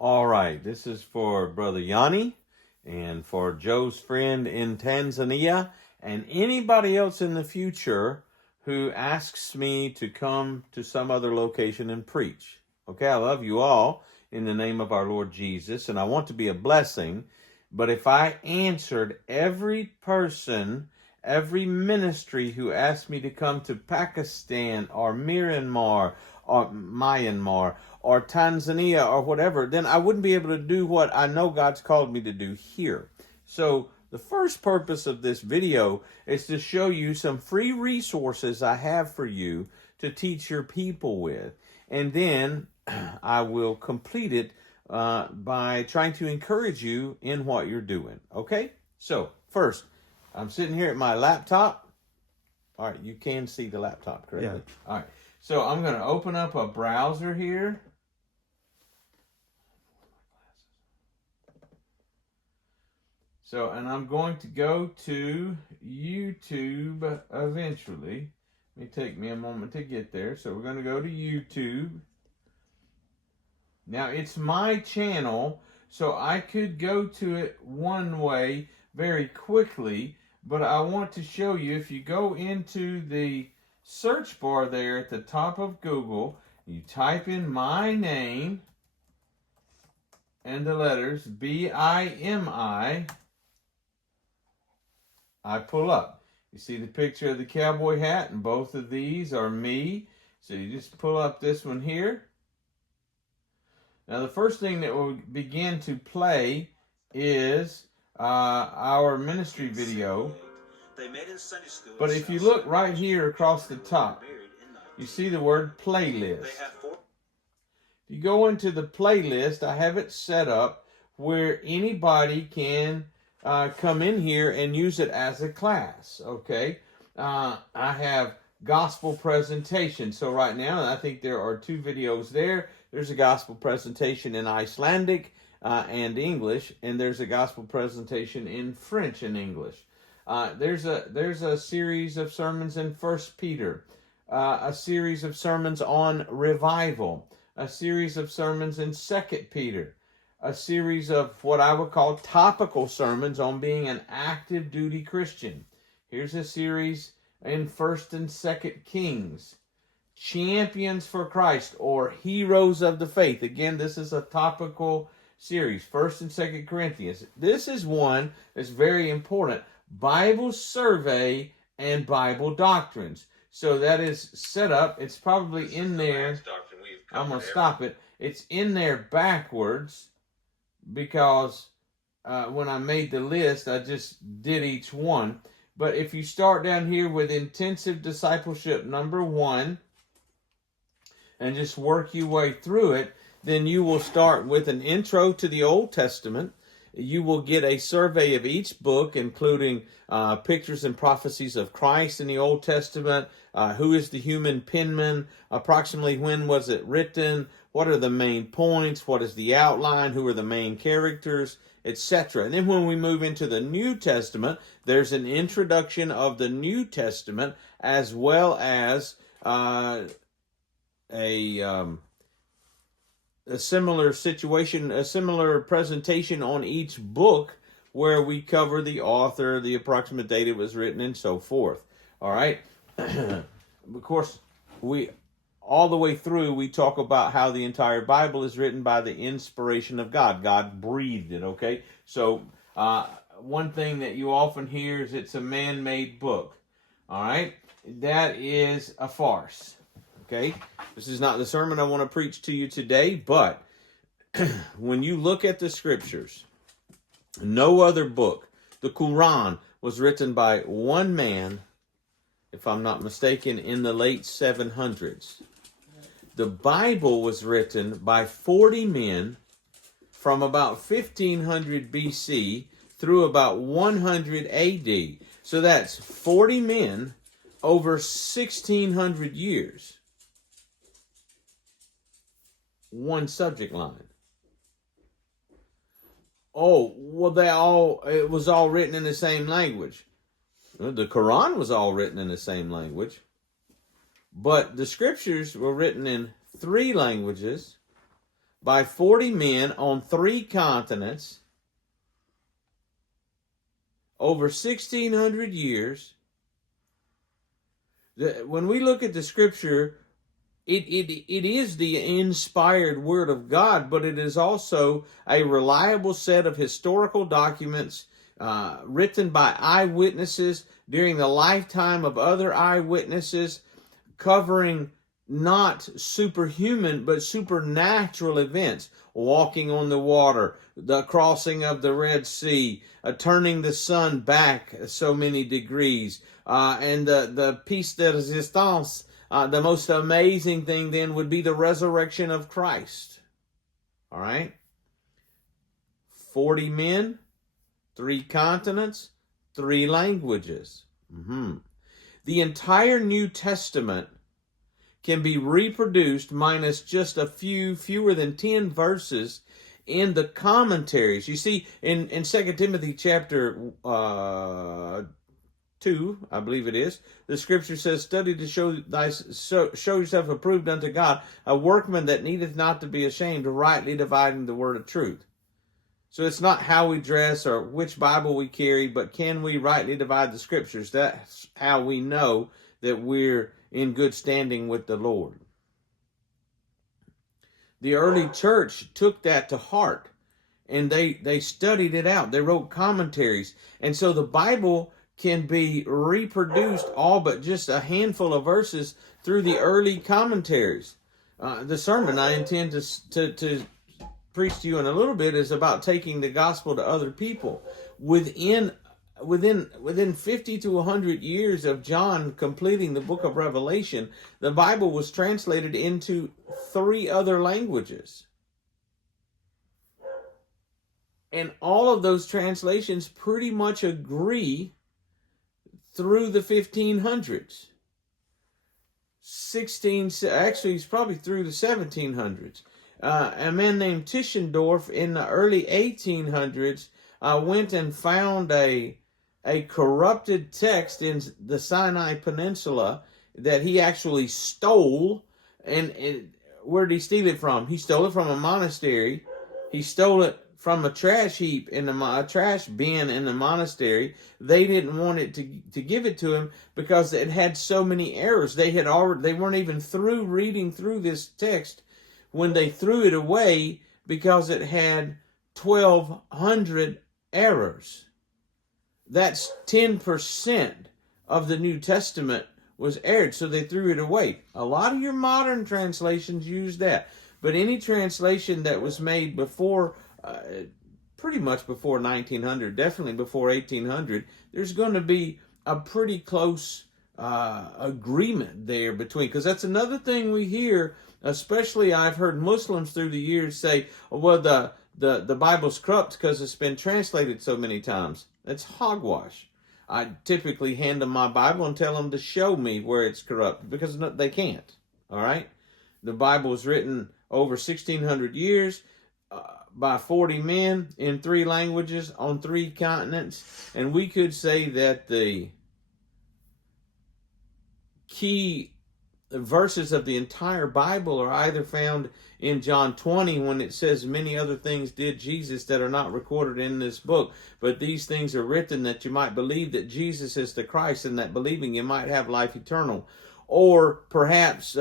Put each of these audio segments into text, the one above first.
All right, this is for Brother Yanni and for Joe's friend in Tanzania and anybody else in the future who asks me to come to some other location and preach. Okay, I love you all in the name of our Lord Jesus, and I want to be a blessing. But if I answered every person, every ministry who asked me to come to Pakistan or Myanmar or Tanzania or whatever, then I wouldn't be able to do what I know God's called me to do here. So the first purpose of this video is to show you some free resources I have for you to teach your people with. And then I will complete it by trying to encourage you in what you're doing. Okay? So first, I'm sitting here at my laptop. All right, you can see the laptop correctly. Yeah. All right. So I'm going to open up a browser here. So, and I'm going to go to YouTube eventually. It may take me a moment to get there. So we're going to go to YouTube. Now, it's my channel, so I could go to it one way very quickly, but I want to show you, if you go into the search bar there at the top of Google, you type in my name and the letters BIMI, I pull up. You see the picture of the cowboy hat, and both of these are me. So you just pull up this one here. Now the first thing that will begin to play is our ministry video. But if you look right here across the top, you see the word playlist. If you go into the playlist, I have it set up where anybody can come in here and use it as a class, okay? I have gospel presentation. So right now, I think there are 2 videos there. There's a gospel presentation in Icelandic and English, and there's a gospel presentation in French and English. There's a series of sermons in 1 Peter, a series of sermons on revival, a series of sermons in 2 Peter, a series of what I would call topical sermons on being an active duty Christian. Here's a series in 1st and 2nd Kings, Champions for Christ or Heroes of the Faith. Again, this is a topical series, 1st and 2nd Corinthians. This is one that's very important. Bible survey and Bible doctrines. So that is set up. It's probably in there. I'm going to stop it. It's in there backwards because when I made the list, I just did each one. But if you start down here with intensive discipleship number 1 and just work your way through it, then you will start with an intro to the Old Testament. You will get a survey of each book, including pictures and prophecies of Christ in the Old Testament, who is the human penman, approximately when was it written, what are the main points, what is the outline, who are the main characters, etc. And then when we move into the New Testament, there's an introduction of the New Testament as well as a similar situation, a similar presentation on each book where we cover the author, the approximate date it was written, and so forth. All right. Of course, all the way through, we talk about how the entire Bible is written by the inspiration of God. God breathed it, okay? So one thing that you often hear is it's a man-made book, all right? That is a farce, okay? This is not the sermon I want to preach to you today, but when you look at the scriptures, no other book, the Quran, was written by one man, if I'm not mistaken, in the late 700s. The Bible was written by 40 men from about 1500 BC through about 100 AD. So that's 40 men over 1600 years. One subject line. Oh, well, it was all written in the same language. The Quran was all written in the same language. But the scriptures were written in 3 languages, by 40 men on 3 continents over 1,600 years. When we look at the scripture, it is the inspired word of God, but it is also a reliable set of historical documents written by eyewitnesses during the lifetime of other eyewitnesses, covering not superhuman but supernatural events: walking on the water, the crossing of the Red Sea, turning the sun back so many degrees, and the piece de resistance. The most amazing thing then would be the resurrection of Christ. All right? 40 men, 3 continents, 3 languages. The entire New Testament can be reproduced minus just fewer than 10 verses in the commentaries. You see, in 2 Timothy chapter 2, I believe it is, the scripture says, study to show yourself approved unto God, a workman that needeth not to be ashamed, rightly dividing the word of truth. So it's not how we dress or which Bible we carry, but can we rightly divide the scriptures? That's how we know that we're in good standing with the Lord. The early church took that to heart, and they studied it out. They wrote commentaries. And so the Bible can be reproduced, all but just a handful of verses, through the early commentaries. The sermon I intend to preach to you in a little bit is about taking the gospel to other people. Within 50 to 100 years of John completing the book of Revelation, the Bible was translated into 3 other languages. And all of those translations pretty much agree through the 1500s. Actually, it's probably through the 1700s. A man named Tischendorf in the early 1800s went and found a corrupted text in the Sinai Peninsula that he actually stole. And where did he steal it from? He stole it from a monastery. He stole it from a trash heap a trash bin in the monastery. They didn't want it to give it to him because it had so many errors. They weren't even through reading through this text when they threw it away because it had 1,200 errors. That's 10% of the New Testament was erred, so they threw it away. A lot of your modern translations use that, but any translation that was made before, pretty much before 1900, definitely before 1800, there's going to be a pretty close agreement there between, because that's another thing we hear, especially I've heard Muslims through the years say, well, the Bible's corrupt because it's been translated so many times. That's hogwash. I typically hand them my Bible and tell them to show me where it's corrupt, because they can't. All right? The Bible was written over 1,600 years by 40 men in 3 languages on 3 continents. And we could say that the key verses of the entire Bible are either found in John 20 when it says, many other things did Jesus that are not recorded in this book, but these things are written that you might believe that Jesus is the Christ, and that believing you might have life eternal. Or perhaps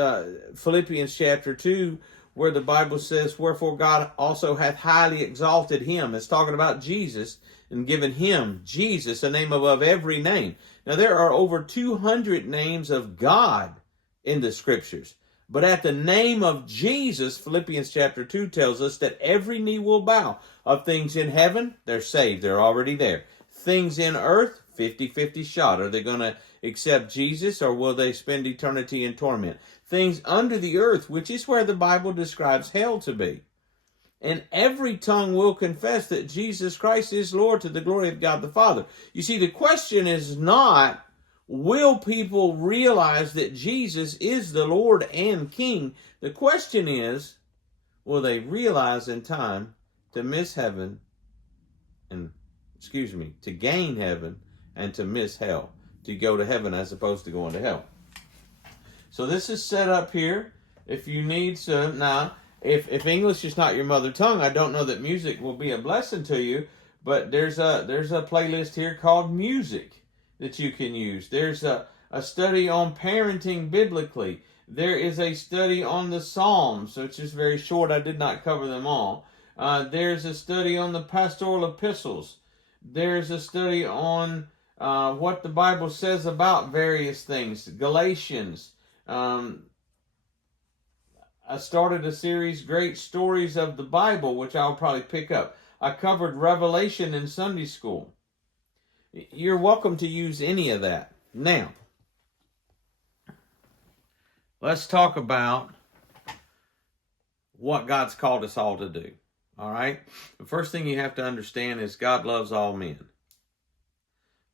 Philippians chapter 2, where the Bible says, wherefore God also hath highly exalted him. It's talking about Jesus, and given him, Jesus, a name above every name. Now there are over 200 names of God in the scriptures. But at the name of Jesus, Philippians chapter 2 tells us that every knee will bow. Of things in heaven, they're saved. They're already there. Things in earth, 50-50 shot. Are they going to accept Jesus, or will they spend eternity in torment? Things under the earth, which is where the Bible describes hell to be. And every tongue will confess that Jesus Christ is Lord, to the glory of God the Father. You see, the question is not, will people realize that Jesus is the Lord and King? The question is, will they realize in time to miss heaven to gain heaven and to miss hell, to go to heaven as opposed to going to hell? So this is set up here. If you need some, now, if English is not your mother tongue, I don't know that music will be a blessing to you, but there's a playlist here called music that you can use. There's a study on parenting biblically. There is a study on the Psalms, so it's just very short. I did not cover them all. There's a study on the pastoral epistles. There's a study on what the Bible says about various things. Galatians. I started a series, Great Stories of the Bible, which I'll probably pick up. I covered Revelation in Sunday school. You're welcome to use any of that. Now, let's talk about what God's called us all to do. All right? The first thing you have to understand is God loves all men.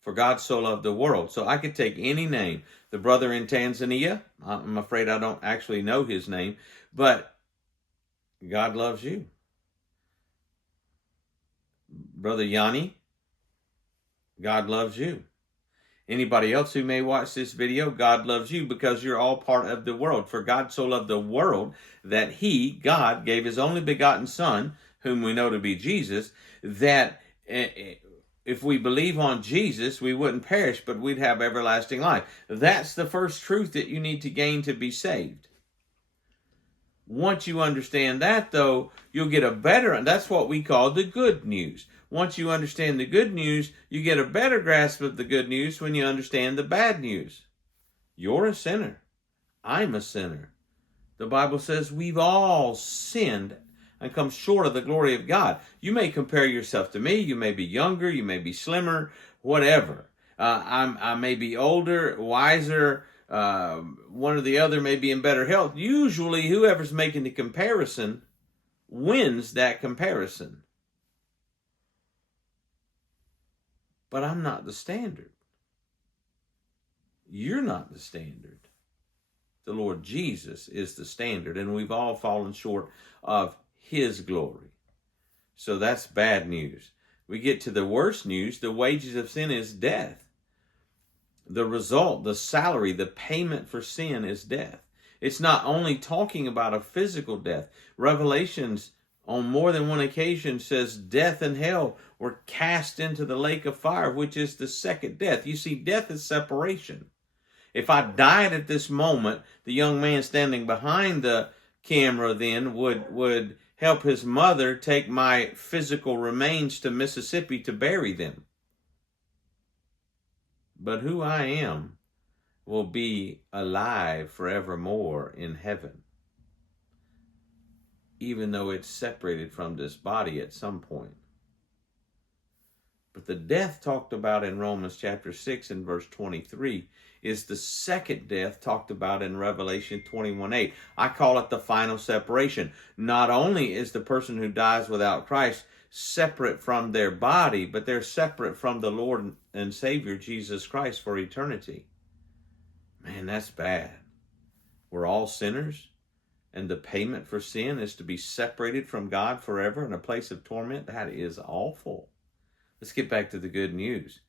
For God so loved the world. So I could take any name. The brother in Tanzania, I'm afraid I don't actually know his name, but God loves you. Brother Yanni, God loves you. Anybody else who may watch this video, God loves you because you're all part of the world. For God so loved the world that He, God, gave His only begotten Son, whom we know to be Jesus, that if we believe on Jesus, we wouldn't perish, but we'd have everlasting life. That's the first truth that you need to gain to be saved. Once you understand that, though, you'll get a better, that's what we call the good news. Once you understand the good news, you get a better grasp of the good news when you understand the bad news. You're a sinner. I'm a sinner. The Bible says we've all sinned and come short of the glory of God. You may compare yourself to me. You may be younger. You may be slimmer, whatever. I may be older, wiser. One or the other may be in better health. Usually, whoever's making the comparison wins that comparison. But I'm not the standard. You're not the standard. The Lord Jesus is the standard, and we've all fallen short of His glory. So that's bad news. We get to the worst news. The wages of sin is death. The result, the salary, the payment for sin is death. It's not only talking about a physical death. Revelations on more than one occasion says death and hell were cast into the lake of fire, which is the second death. You see, death is separation. If I died at this moment, the young man standing behind the camera then would help his mother take my physical remains to Mississippi to bury them. But who I am will be alive forevermore in heaven, even though it's separated from this body at some point. But the death talked about in Romans chapter 6 and verse 23 is the second death talked about in Revelation 21:8. I call it the final separation. Not only is the person who dies without Christ separate from their body, but they're separate from the Lord and Savior Jesus Christ for eternity. Man, that's bad. We're all sinners, and the payment for sin is to be separated from God forever in a place of torment. That is awful. Let's get back to the good news.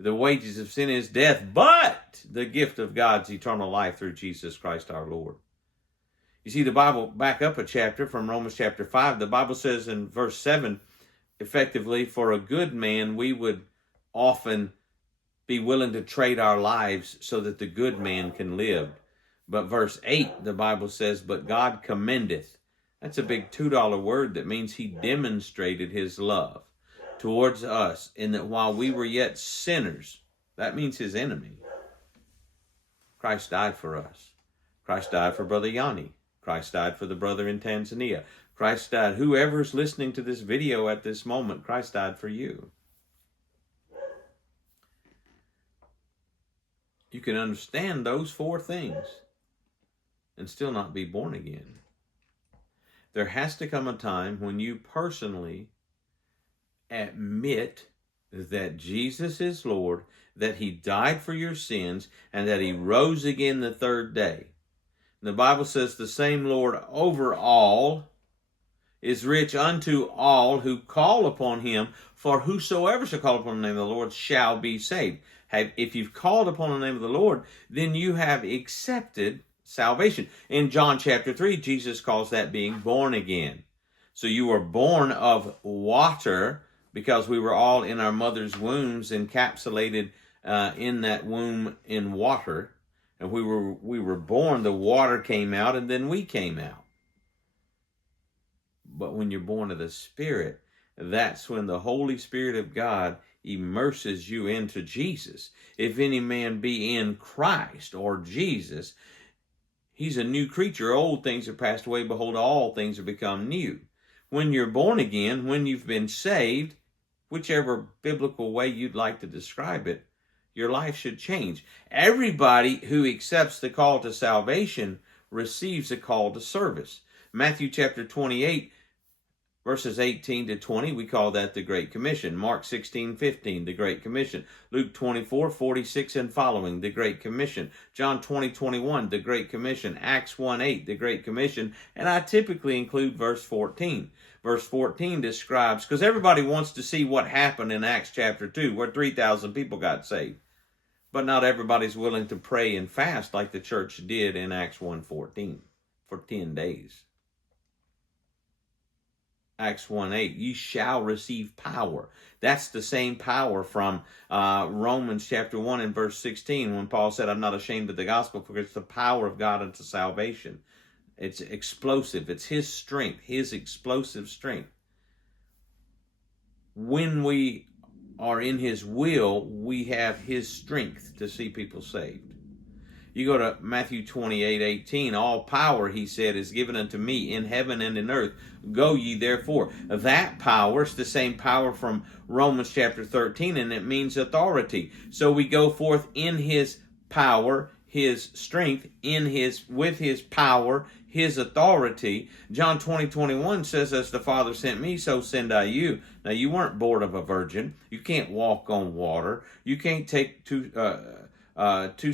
The wages of sin is death, but the gift of God's eternal life through Jesus Christ our Lord. You see, the Bible, back up a chapter from Romans chapter 5, the Bible says in verse 7, effectively, for a good man, we would often be willing to trade our lives so that the good man can live. But verse 8, the Bible says, but God commendeth. That's a big $2 word that means He demonstrated His love towards us in that while we were yet sinners, that means His enemy, Christ died for us. Christ died for Brother Yanni. Christ died for the brother in Tanzania. Christ died. Whoever's listening to this video at this moment, Christ died for you. You can understand those four things and still not be born again. There has to come a time when you personally admit that Jesus is Lord, that He died for your sins, and that He rose again the third day. The Bible says the same Lord over all is rich unto all who call upon Him, for whosoever shall call upon the name of the Lord shall be saved. If you've called upon the name of the Lord, then you have accepted salvation. In John chapter 3, Jesus calls that being born again. So you were born of water, because we were all in our mother's wombs encapsulated in that womb in water. And we were born, the water came out, and then we came out. But when you're born of the Spirit, that's when the Holy Spirit of God immerses you into Jesus. If any man be in Christ or Jesus, he's a new creature. Old things are passed away. Behold, all things are become new. When you're born again, when you've been saved, whichever biblical way you'd like to describe it, your life should change. Everybody who accepts the call to salvation receives a call to service. Matthew chapter 28, verses 18 to 20, we call that the Great Commission. Mark 16:15, the Great Commission. Luke 24:46 and following, the Great Commission. John 20:21, the Great Commission. Acts 1:8, the Great Commission. And I typically include verse 14. Verse 14 describes, because everybody wants to see what happened in Acts chapter 2, where 3,000 people got saved. But not everybody's willing to pray and fast like the church did in Acts 1:14 for 10 days. Acts 1:8, ye shall receive power. That's the same power from Romans chapter 1 and verse 16, when Paul said, I'm not ashamed of the gospel, for it's the power of God unto salvation. It's explosive. It's his strength, his explosive strength. When we are in his will, we have his strength to see people saved. You go to Matthew 28:18, all power, he said, is given unto me in heaven and in earth. Go ye therefore. That power is the same power from Romans chapter 13, and it means authority. So we go forth in his power, his strength, with his power, his authority. John 20:21 says, as the Father sent me, so send I you. Now, you weren't born of a virgin. You can't walk on water. You can't take two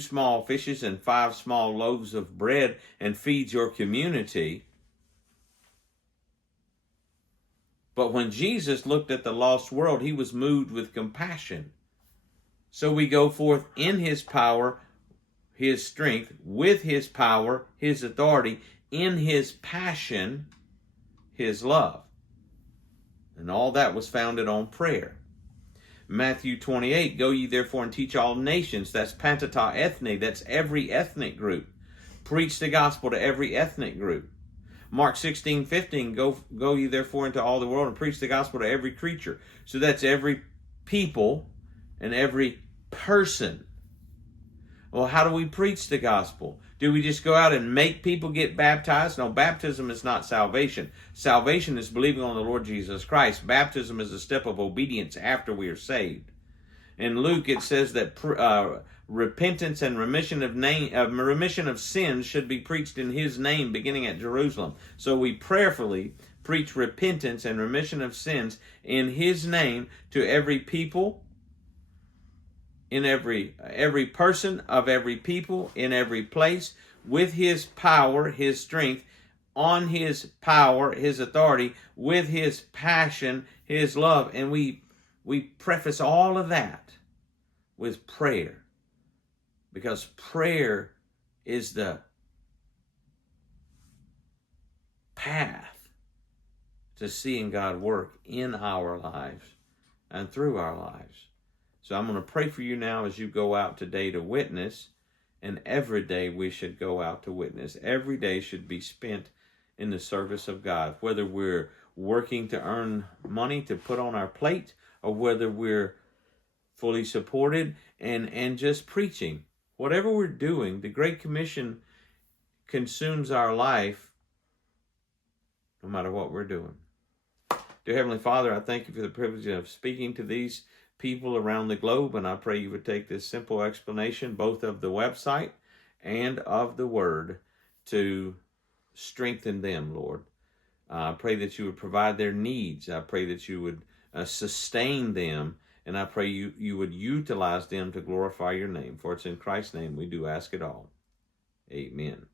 small fishes and 5 small loaves of bread and feed your community. But when Jesus looked at the lost world, he was moved with compassion. So we go forth in his power, his strength, with his power, his authority, in his passion, his love. And all that was founded on prayer. Matthew 28, go ye therefore and teach all nations. That's pantata ethne. That's every ethnic group. Preach the gospel to every ethnic group. Mark 16:15, go ye therefore into all the world and preach the gospel to every creature. So that's every people and every person. Well, how do we preach the gospel? Do we just go out and make people get baptized? No, baptism is not salvation. Salvation is believing on the Lord Jesus Christ. Baptism is a step of obedience after we are saved. In Luke, it says that repentance and remission of sins should be preached in his name, beginning at Jerusalem. So we prayerfully preach repentance and remission of sins in his name to every people, in every person of every people, in every place, with his power, his strength, on his power, his authority, with his passion, his love. And we preface all of that with prayer, because prayer is the path to seeing God work in our lives and through our lives. So I'm going to pray for you now as you go out today to witness. And every day we should go out to witness. Every day should be spent in the service of God, whether we're working to earn money to put on our plate, or whether we're fully supported and just preaching. Whatever we're doing, the Great Commission consumes our life no matter what we're doing. Dear Heavenly Father, I thank you for the privilege of speaking to these people around the globe, and I pray you would take this simple explanation, both of the website and of the Word, to strengthen them, Lord. I pray that you would provide their needs. I pray that you would sustain them, and I pray you would utilize them to glorify your name. For it's in Christ's name we do ask it all. Amen.